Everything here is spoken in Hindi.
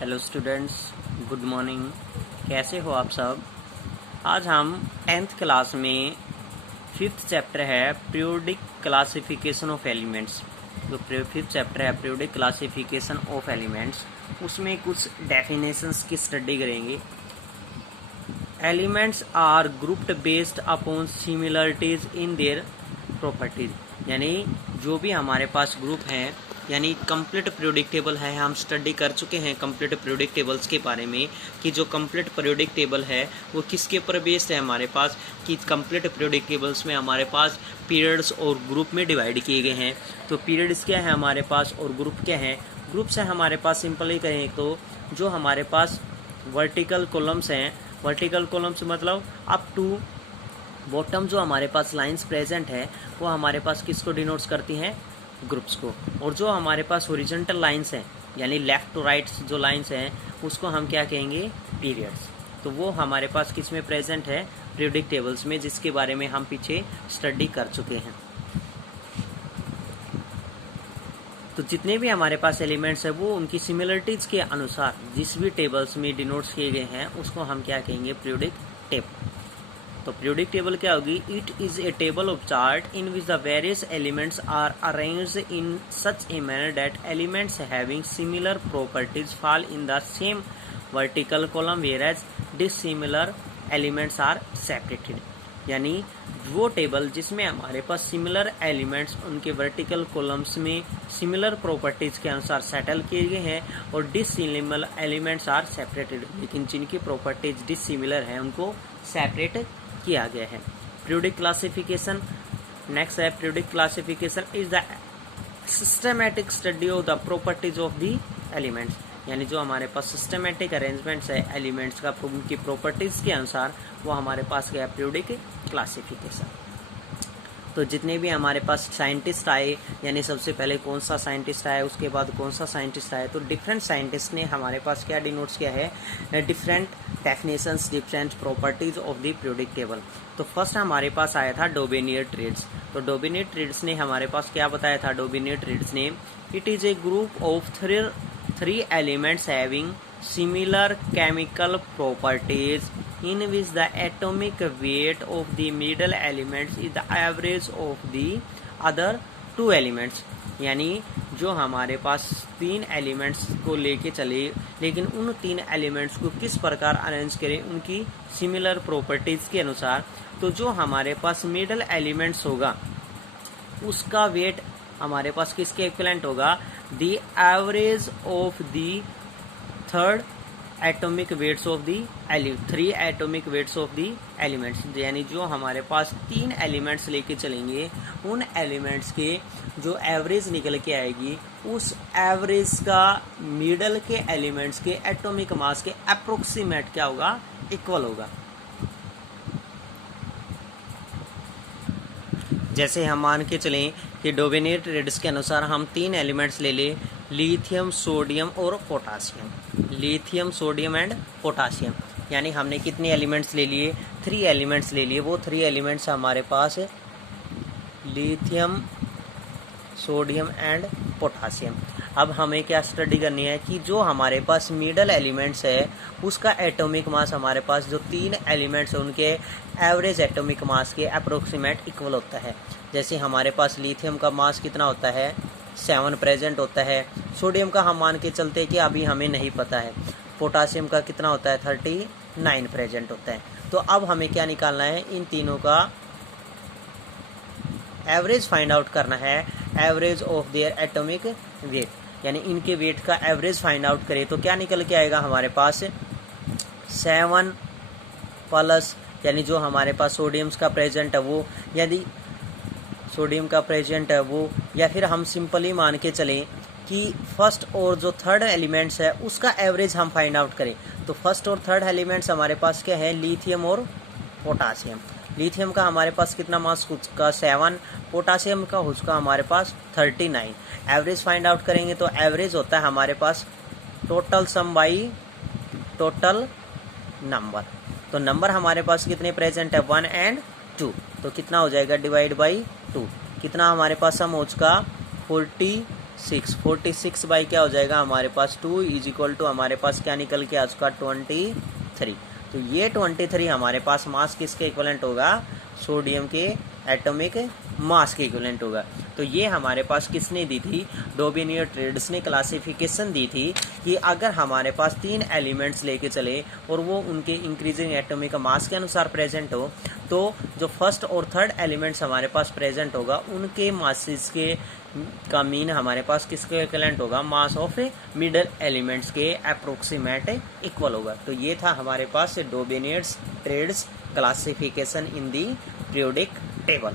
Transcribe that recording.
Hello students, good morning. कैसे हो आप सब? आज हम 10th क्लास में 5th चैप्टर है पीरियोडिक क्लासिफिकेशन ऑफ एलिमेंट्स। जो 5th चैप्टर है पीरियोडिक क्लासिफिकेशन ऑफ एलिमेंट्स, उसमें कुछ डेफिनेशंस की स्टडी करेंगे। Elements are grouped based upon similarities in their properties, यानी जो भी हमारे पास ग्रुप हैं, यानी कंप्लीट पीरियोडिक टेबल है। हम स्टडी कर चुके हैं कंप्लीट पीरियोडिक टेबल्स के बारे में कि जो कंप्लीट पीरियोडिक टेबल है वो किसके ऊपर बेस्ड है हमारे पास, कि कंप्लीट पीरियोडिक टेबल्स में हमारे पास पीरियड्स और ग्रुप में डिवाइड किए गए हैं। तो पीरियड्स क्या है हमारे पास और ग्रुप क्या है? ग्रुप्स है हमारे पास, सिंपली कहें तो जो हमारे पास वर्टिकल कॉलम्स हैं, वर्टिकल कॉलम्स मतलब अप टू बॉटम जो हमारे पास लाइंस प्रेजेंट है वो हमारे पास किसको डिनोट्स करती हैं? ग्रुप्स को। और जो हमारे पास हॉरिजॉन्टल लाइंस हैं, यानी लेफ्ट टू राइट जो लाइंस हैं, उसको हम क्या कहेंगे? पीरियड्स। तो वो हमारे पास किस में प्रेजेंट है? पीरियोडिक टेबल्स में, जिसके बारे में हम पीछे स्टडी कर चुके हैं। तो जितने भी हमारे पास एलिमेंट्स है वो उनकी सिमिलरिटीज के अनुसार जिस भी टेबल्स में डिनोट्स किए गए हैं उसको हम क्या कहेंगे? Periodic table. तो पीरियोडिक टेबल क्या होगी? It is a table of chart in which the various elements are arranged in such a manner that elements having similar properties fall in the same vertical column whereas dissimilar elements are separated. यानी वो टेबल जिसमें हमारे पास सिमिलर एलिमेंट्स उनके वर्टिकल कॉलम्स में सिमिलर प्रॉपर्टीज के अनुसार सेटल किए गए हैं और डिसिमिलर एलिमेंट्स आर सेपरेटेड, लेकिन जिनकी प्रॉपर्टीज डिसिमिलर है उनको सेपरेट किया गया है। पीरियोडिक क्लासिफिकेशन नेक्स्ट है। Periodic classification is the systematic study of the properties of the elements, यानी जो हमारे पास सिस्टमैटिक अरेंजमेंट्स है एलिमेंट्स का उनकी प्रॉपर्टीज के अनुसार, वो हमारे पास गया पीरियोडिक क्लासिफिकेशन। तो जितने भी हमारे पास साइंटिस्ट आए, यानी सबसे पहले कौन सा साइंटिस्ट आया, उसके बाद कौन सा साइंटिस्ट आया, तो डिफरेंट साइंटिस्ट ने हमारे पास क्या डिनोट्स किया है? Different definitions, different properties of the periodic table. तो फर्स्ट हमारे पास आया था डोबेनियर-ट्रीड्स। तो डोबेनियर-ट्रीड्स ने हमारे पास क्या बताया था? डोबेनियर-ट्रीड्स ने it is A group of three elements having similar chemical properties in which the atomic weight of the middle elements is the average of the other two elements। यानी जो हमारे पास तीन एलिमेंट्स को लेके चले, लेकिन उन तीन एलिमेंट्स को किस प्रकार अरेंज करें? उनकी सिमिलर प्रॉपर्टीज के अनुसार। तो जो हमारे पास मिडल एलिमेंट्स होगा उसका वेट हमारे पास किसके इक्विवेलेंट होगा? The average of the third atomic weights of the three atomic weights of the elements. यानी जो हमारे पास तीन एलिमेंट्स लेके चलेंगे, उन एलिमेंट्स के जो एवरेज निकल के आएगी, उस एवरेज का मिडल के एलिमेंट्स के एटॉमिक मास के अप्रोक्सीमेट क्या होगा? इक्वल होगा। जैसे हम मान के चलें कि डोबेनियर-ट्रीड्स के अनुसार हम तीन एलिमेंट्स ले लें, लिथियम, सोडियम और potassium. Lithium, sodium and potassium, यानी हमने कितने एलिमेंट्स ले लिए? थ्री एलिमेंट्स ले लिए। वो थ्री एलिमेंट्स हमारे पास लिथियम, सोडियम एंड पोटासियम। अब हमें क्या स्टडी करनी है कि जो हमारे पास मिडल एलिमेंट्स है उसका एटॉमिक मास हमारे पास जो तीन एलिमेंट्स है उनके एवरेज एटॉमिक मास के अप्रोक्सीमेट इक्वल होता है। जैसे हमारे पास लिथियम का मास कितना होता है? 7 प्रेजेंट होता है। सोडियम का हम मान के चलते हैं कि अभी हमें नहीं पता है। पोटासियम का कितना होता है? 39 प्रेजेंट होता है। तो अब हमें क्या निकालना है? इन तीनों का एवरेज फाइंड आउट करना है, average of their atomic weight, यानी इनके वेट का एवरेज फाइंड आउट करें तो क्या निकल के आएगा हमारे पास? 7 प्लस, यानी जो हमारे पास सोडियम्स का प्रेजेंट है वो, यदि सोडियम का प्रेजेंट है वो, या फिर हम सिंपली मान के चलें कि फर्स्ट और जो थर्ड एलिमेंट्स है उसका एवरेज हम फाइंड आउट करें। तो फर्स्ट और थर्ड एलिमेंट्स हमारे पास क्या है? लिथियम और पोटासियम। लिथियम का हमारे पास कितना मास का? 7। पोटासियम का उसका हमारे पास 39। एवरेज फाइंड आउट करेंगे तो एवरेज होता है हमारे पास total sum by total number. तो नंबर हमारे पास कितने प्रेजेंट है? 1 एंड 2। तो कितना हो जाएगा? Divide by 2। कितना हमारे पास सम हो चुका? 40 46 बाई क्या हो जाएगा हमारे पास 2 इज इक्वल टू हमारे पास क्या निकल के आ चुका 23। तो ये 23 हमारे पास मास किसके इक्वलेंट होगा, सोडियम के एटॉमिक मास के इक्वलेंट होगा। तो ये हमारे पास किसने दी थी, डोबेनियर ट्रेड्स ने क्लासिफिकेशन दी थी कि अगर हमारे पास 3 एलिमेंट्स लेके चले और वो उनके इंक्रीजिंग एटॉमिक मास के अनुसार प्रेजेंट हो, तो जो फर्स्ट और थर्ड एलिमेंट्स हमारे पास प्रेजेंट होगा उनके मासेस के का मीन हमारे पास किसके इक्वलेंट होगा, मास ऑफ मिडल एलिमेंट्स के अप्रोक्सीमेट इक्वल होगा। तो ये था हमारे पास Dobereiner's triads classification in the periodic table.